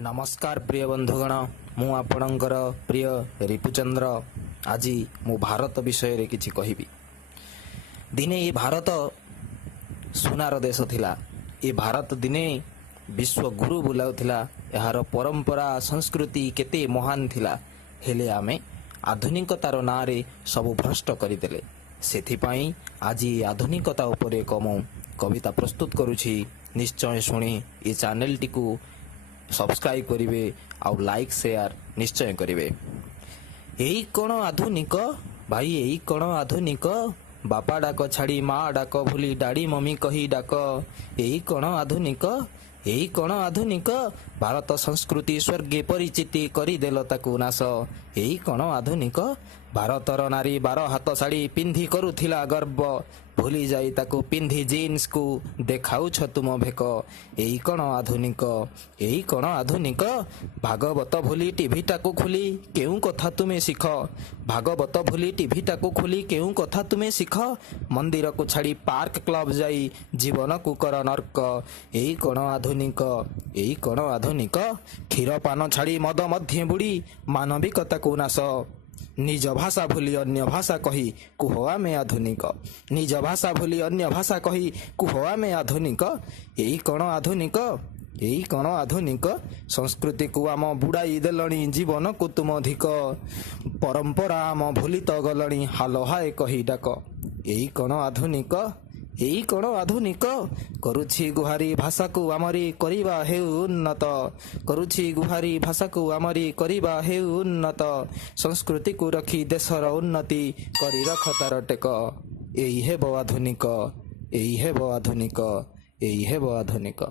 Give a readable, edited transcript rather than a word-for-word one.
नमस्कार प्रिय बंधुगण मु आपणकर प्रिय रिपुचंद्र आज मु भारत विषय रे किछि कहिबी। दिने ये भारत सुनार देश थिला। ये भारत दिने विश्व गुरु बुलाउथिला। यार परंपरा संस्कृति केते महान थिला। हेले आमे आधुनिकतार ना रे सब भ्रष्ट करदेले। सेथिपाई आज आधुनिकता उपरे एक मु कविता प्रस्तुत करुछि। निश्चय शुणी ये चैनल टिकु सब्सक्राइब करिवे आउ लाइक शेयर निश्चय करिवे। एई कोण आधुनिक भाई एई कोण आधुनिक बापा डाक छाड़ी माँ डाक भूली डाड़ी मम्मी कही डाक। एई कोण आधुनिक एई कोण आधुनिक भारत संस्कृति स्वर्गे परिचिति करिदेल ताकू नाश। एई कोण आधुनिक भारतर नारी 12 हाथ शाड़ी पिंधि करुथिला गर्व भूली जाई ताकू पिंधि जीन्स को देखाउछ तुम भेक। एई कोण आधुनिक एई कोण आधुनिक भागवत भूली टीवी टाकू खुली केउ कथा तुमे शिख। भागवत भूली टीवी टाकू खुली केउ कथा तुमे शिख। मंदिर को छाड़ी पार्क क्लब जाई जीवन को कर नर्क। एई कोण आधुनिक एई कोण आधुनिक क्षीर पान छाड़ी मद मध्य बुड़ी मानविकता को नाश। निज भाषा भूली अन्य भाषा कही कुह आमे आधुनिक। निज भाषा भूली अन्य भाषा कही कुह आमे आधुनिक। एई कोण आधुनिक एई कोण आधुनिक संस्कृति को आम बुड़ाई देलणी जीवन को तुम अधिक। परंपरा आम भूली तो गलणी हालो हाय कही डाक। एई कोण आधुनिक एई कोण आधुनिक करुछि गुहारी भाषा को आमरी करिबा हेउ उन्नत। करुछि गुहारी भाषा को आमरी करिबा हेउ उन्नत। संस्कृति को रखी देशर उन्नति करी रख तार टेक। एई हेब आधुनिक एई हेब आधुनिक एई हेब आधुनिक।